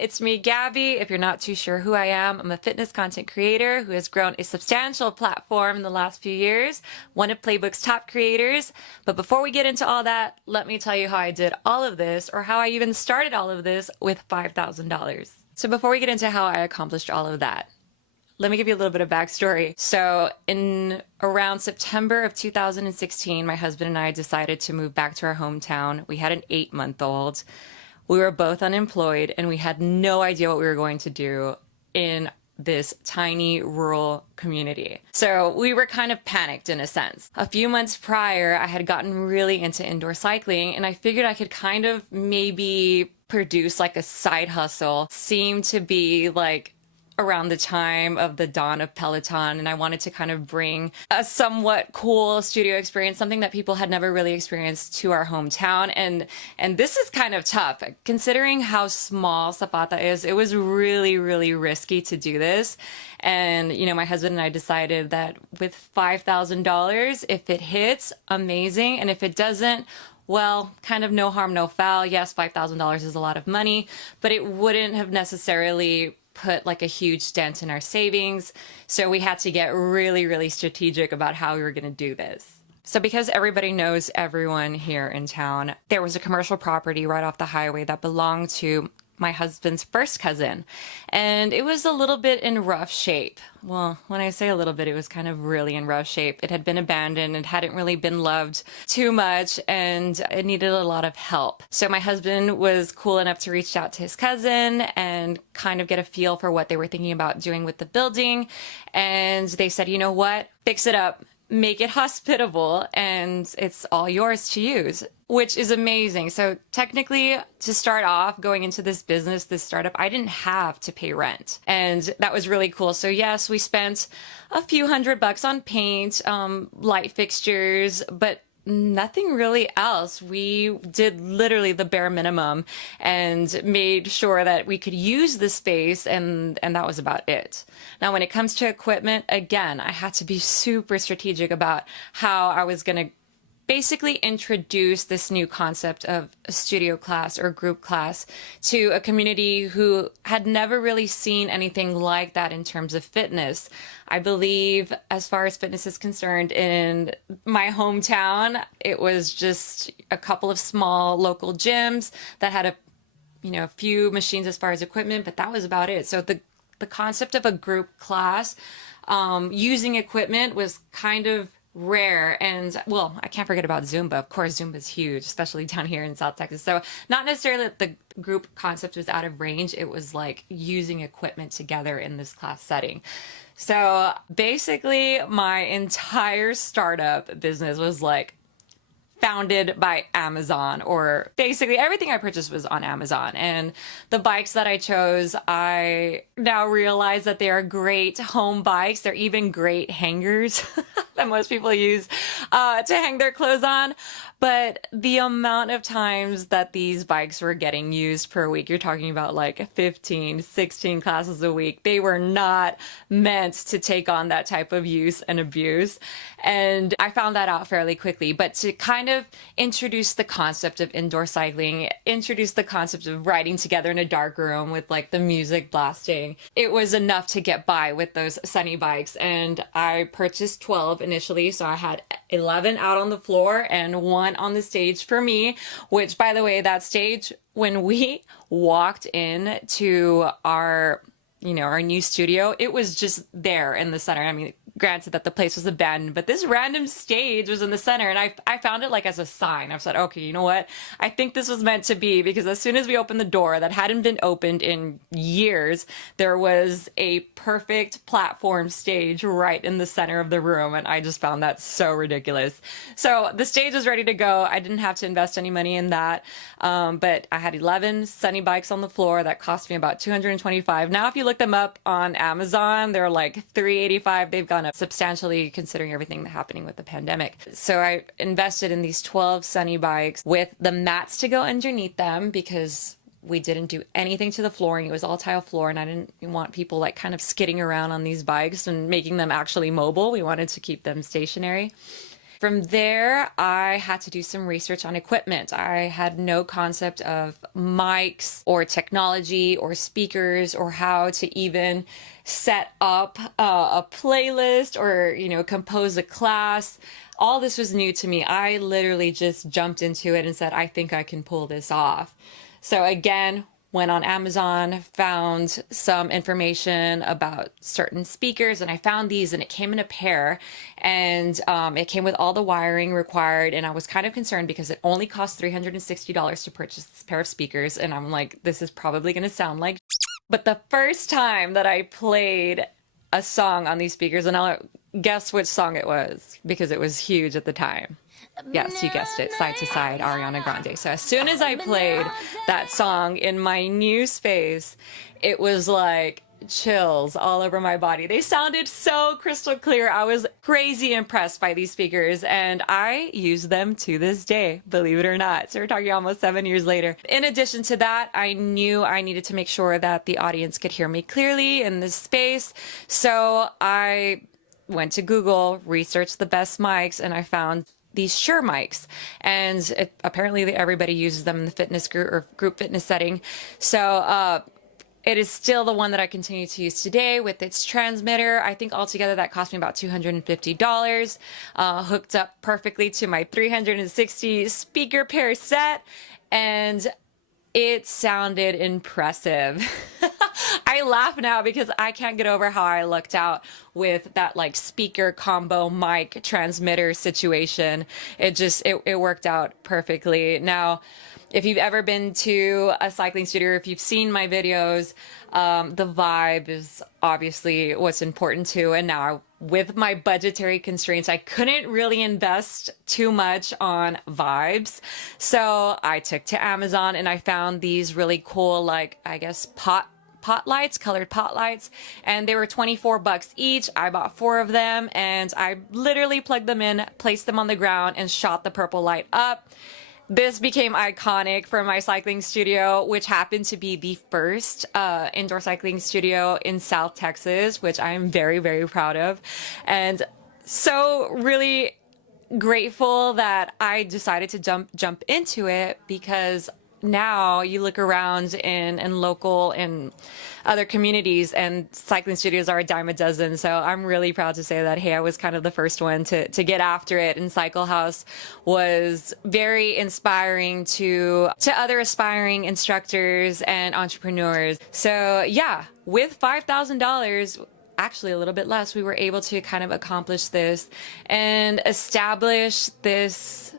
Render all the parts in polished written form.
it's me, Gabby. If you're not too sure who I am, I'm a fitness content creator who has grown a substantial platform in the last few years, one of Playbook's top creators. But before we get into all that, let me tell you how I did all of this, or how I even started all of this with $5,000. So before we get into how I accomplished all of that, let me give you a little bit of backstory. So in around September of 2016, my husband and I decided to move back to our hometown. We had an 8-month-old. We were both unemployed and we had no idea what we were going to do in this tiny rural community. So we were kind of panicked in a sense. A few months prior, I had gotten really into indoor cycling and I figured I could kind of maybe produce like a side hustle. Seemed to be like around the time of the dawn of Peloton, and I wanted to kind of bring a somewhat cool studio experience, something that people had never really experienced, to our hometown. And this is kind of tough considering how small Zapata is. It was really, really risky to do this. And, you know, my husband and I decided that with $5,000, if it hits, amazing. And if it doesn't, well, kind of no harm, no foul. Yes, $5,000 is a lot of money, but it wouldn't have necessarily put like a huge dent in our savings. So we had to get really, really strategic about how we were going to do this. So because everybody knows everyone here in town, there was a commercial property right off the highway that belonged to my husband's first cousin. And it was a little bit in rough shape. Well, when I say a little bit, it was kind of really in rough shape. It had been abandoned. It hadn't really been loved too much and it needed a lot of help. So my husband was cool enough to reach out to his cousin and kind of get a feel for what they were thinking about doing with the building. And they said, you know what, fix it up, make it hospitable, and it's all yours to use, which is amazing. So technically, to start off going into this business, this startup, I didn't have to pay rent. And that was really cool. So yes, we spent a few $100 on paint, light fixtures, but nothing really else. We did literally the bare minimum and made sure that we could use the space, and that was about it. Now, when it comes to equipment, again, I had to be super strategic about how I was going to basically introduce this new concept of a studio class or group class to a community who had never really seen anything like that in terms of fitness. I believe, as far as fitness is concerned, in my hometown, it was just a couple of small local gyms that had a few machines as far as equipment, but that was about it. So the concept of a group class using equipment was kind of rare. And well, I can't forget about Zumba. Of course, Zumba is huge, especially down here in South Texas. So not necessarily that the group concept was out of range. It was like using equipment together in this class setting. So basically my entire startup business was like founded by Amazon, or basically everything I purchased was on Amazon. And the bikes that I chose, I now realize that they are great home bikes. They're even great hangers that most people use to hang their clothes on. But the amount of times that these bikes were getting used per week, you're talking about like 15, 16 classes a week. They were not meant to take on that type of use and abuse. And I found that out fairly quickly. But to kind of introduce the concept of indoor cycling, introduce the concept of riding together in a dark room with like the music blasting, it was enough to get by with those Sunny bikes. And I purchased 12 initially. So I had 11 out on the floor and one on the stage for me, which, by the way, that stage, when we walked in to our new studio, it was just there in the center. I mean, granted that the place was abandoned, but this random stage was in the center, and I found it like as a sign. I said, okay, you know what? I think this was meant to be, because as soon as we opened the door that hadn't been opened in years, there was a perfect platform stage right in the center of the room, and I just found that so ridiculous. So the stage was ready to go. I didn't have to invest any money in that, but I had 11 Sunny bikes on the floor that cost me about $225. Now, if you look them up on Amazon, they're like $385. They've gone up substantially considering everything that's happening with the pandemic. So I invested in these 12 Sunny bikes with the mats to go underneath them, because we didn't do anything to the flooring. It was all tile floor, and I didn't want people like kind of skidding around on these bikes and making them actually mobile. We wanted to keep them stationary. From there, I had to do some research on equipment. I had no concept of mics or technology or speakers or how to even set up a playlist or, compose a class. All this was new to me. I literally just jumped into it and said, I think I can pull this off. So again, went on Amazon, found some information about certain speakers, and I found these, and it came in a pair, and it came with all the wiring required. And I was kind of concerned because it only cost $360 to purchase this pair of speakers, and I'm like, this is probably going to sound like. But the first time that I played a song on these speakers, and I'll guess which song it was because it was huge at the time. Yes, you guessed it, Side to Side, Ariana Grande. So as soon as I played that song in my new space, it was like chills all over my body. They sounded so crystal clear. I was crazy impressed by these speakers, and I use them to this day, believe it or not. So we're talking almost 7 years later. In addition to that, I knew I needed to make sure that the audience could hear me clearly in this space. So I went to Google, researched the best mics, and I found these Shure mics, and apparently everybody uses them in the fitness group or group fitness setting. So it is still the one that I continue to use today with its transmitter. I think altogether that cost me about $250, hooked up perfectly to my 360 speaker pair set, and it sounded impressive. I laugh now because I can't get over how I looked out with that like speaker combo mic transmitter situation. It worked out perfectly. Now, if you've ever been to a cycling studio, or if you've seen my videos, the vibe is obviously what's important too. And now with my budgetary constraints, I couldn't really invest too much on vibes. So I took to Amazon and I found these really cool, like, I guess, pot lights, colored pot lights, and they were $24 each. I bought 4 of them, and I literally plugged them in, placed them on the ground, and shot the purple light up. This became iconic for my cycling studio, which happened to be the first indoor cycling studio in South Texas, which I am very, very proud of. And so really grateful that I decided to jump into it, because now you look around in local and other communities, and cycling studios are a dime a dozen. So I'm really proud to say that, hey, I was kind of the first one to get after it. And Cycle House was very inspiring to other aspiring instructors and entrepreneurs. So yeah, with $5,000, actually a little bit less, we were able to kind of accomplish this and establish this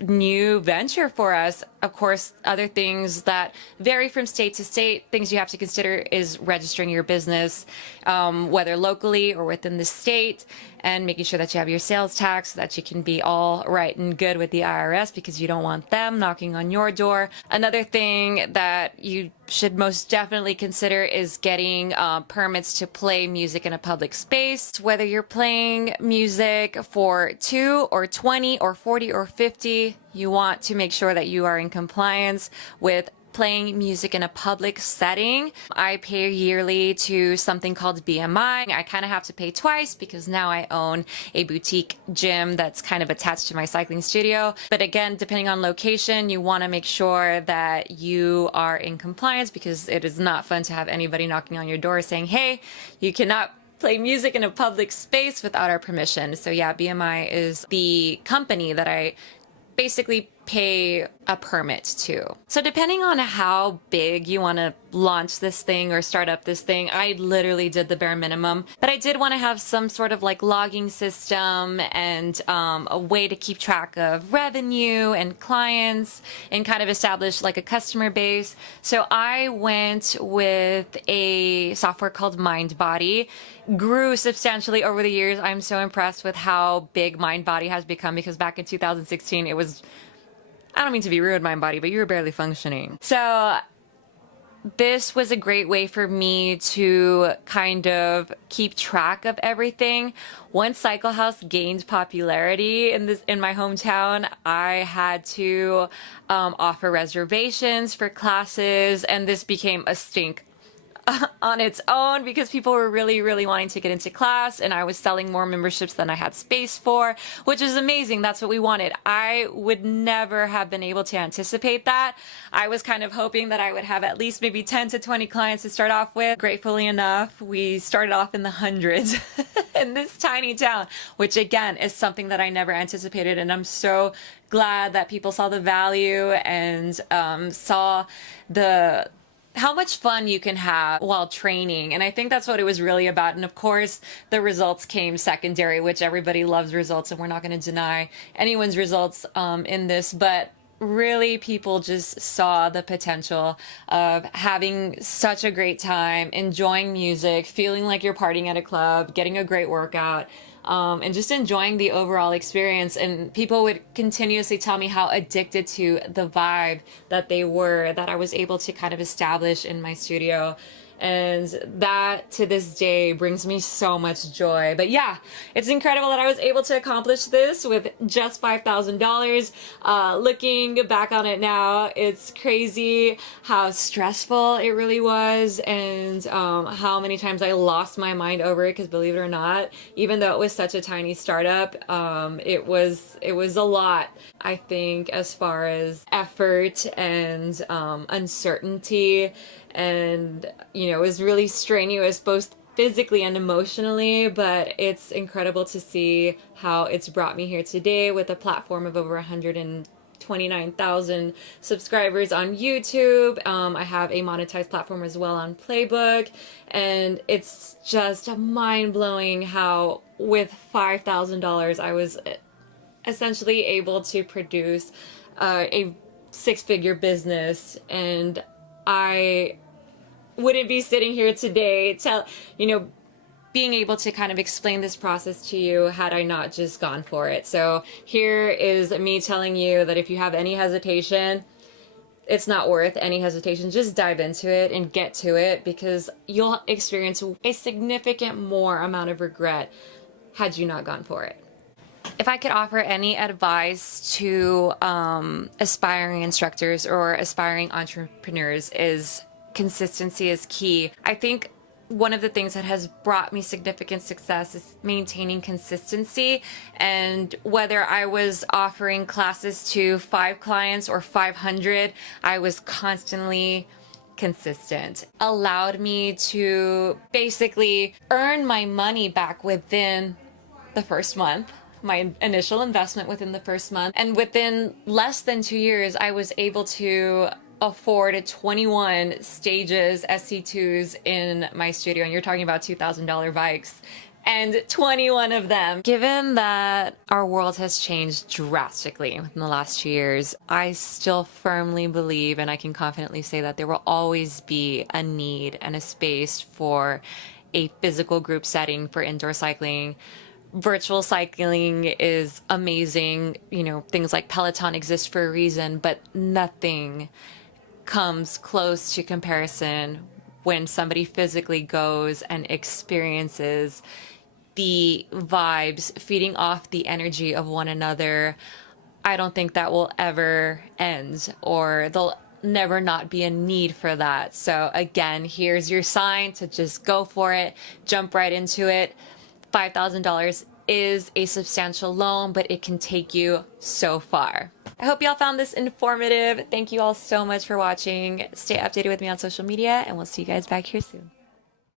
new venture for us. Of course, other things that vary from state to state, things you have to consider is registering your business, whether locally or within the state, and making sure that you have your sales tax so that you can be all right and good with the IRS, because you don't want them knocking on your door. Another thing that you should most definitely consider is getting permits to play music in a public space. Whether you're playing music for 2 or 20 or 40 or 50, you want to make sure that you are in compliance with playing music in a public setting. I pay yearly to something called BMI. I kind of have to pay twice because now I own a boutique gym that's kind of attached to my cycling studio. But again, depending on location, you want to make sure that you are in compliance, because it is not fun to have anybody knocking on your door saying, hey, you cannot play music in a public space without our permission. So yeah, BMI is the company that I basically pay a permit to. So depending on how big you want to launch this thing or start up this thing, I literally did the bare minimum, but I did want to have some sort of like logging system and a way to keep track of revenue and clients and kind of establish like a customer base. So I went with a software called Mindbody. Grew substantially over the years. I'm so impressed with how big Mindbody has become, because back in 2016 it was, I don't mean to be rude, Mindbody, but you were barely functioning. So this was a great way for me to kind of keep track of everything. Once Cycle House gained popularity in my hometown, I had to offer reservations for classes, and this became a stink on its own because people were really, really wanting to get into class, and I was selling more memberships than I had space for, which is amazing. That's what we wanted. I would never have been able to anticipate that. I was kind of hoping that I would have at least maybe 10 to 20 clients to start off with. Gratefully enough, we started off in the hundreds in this tiny town, which again is something that I never anticipated, and I'm so glad that people saw the value and saw how much fun you can have while training. And I think that's what it was really about. And of course, the results came secondary, which everybody loves results, and we're not going to deny anyone's results in this, but really people just saw the potential of having such a great time, enjoying music, feeling like you're partying at a club, getting a great workout, and just enjoying the overall experience. And people would continuously tell me how addicted to the vibe that I was able to kind of establish in my studio. And that to this day brings me so much joy. But yeah, it's incredible that I was able to accomplish this with just $5,000. Looking back on it now, it's crazy how stressful it really was, and how many times I lost my mind over it, because believe it or not, even though it was such a tiny startup, it was a lot, I think, as far as effort and uncertainty. And it was really strenuous both physically and emotionally, but it's incredible to see how it's brought me here today with a platform of over 129,000 subscribers on YouTube. I have a monetized platform as well on Playbook, and it's just mind-blowing how with $5,000 I was essentially able to produce a six-figure business. And I wouldn't be sitting here today being able to kind of explain this process to you had I not just gone for it. So here is me telling you that if you have any hesitation, it's not worth any hesitation. Just dive into it and get to it, because you'll experience a significant more amount of regret had you not gone for it. If I could offer any advice to aspiring instructors or aspiring entrepreneurs, is consistency is key. I think one of the things that has brought me significant success is maintaining consistency. And whether I was offering classes to 5 clients or 500, I was constantly consistent. Allowed me to basically earn my money back within the first month, my initial investment within the first month. And within less than 2 years, I was able to afford 21 stages, SC2s in my studio. And you're talking about $2,000 bikes. And 21 of them. Given that our world has changed drastically within the last 2 years, I still firmly believe, and I can confidently say, that there will always be a need and a space for a physical group setting for indoor cycling. Virtual cycling is amazing. Things like Peloton exist for a reason, but nothing comes close to comparison when somebody physically goes and experiences the vibes, feeding off the energy of one another. I don't think that will ever end, or there'll never not be a need for that. So again, here's your sign to just go for it, jump right into it. $5,000 is a substantial loan, but it can take you so far. I hope y'all found this informative. Thank you all so much for watching. Stay updated with me on social media, and we'll see you guys back here soon.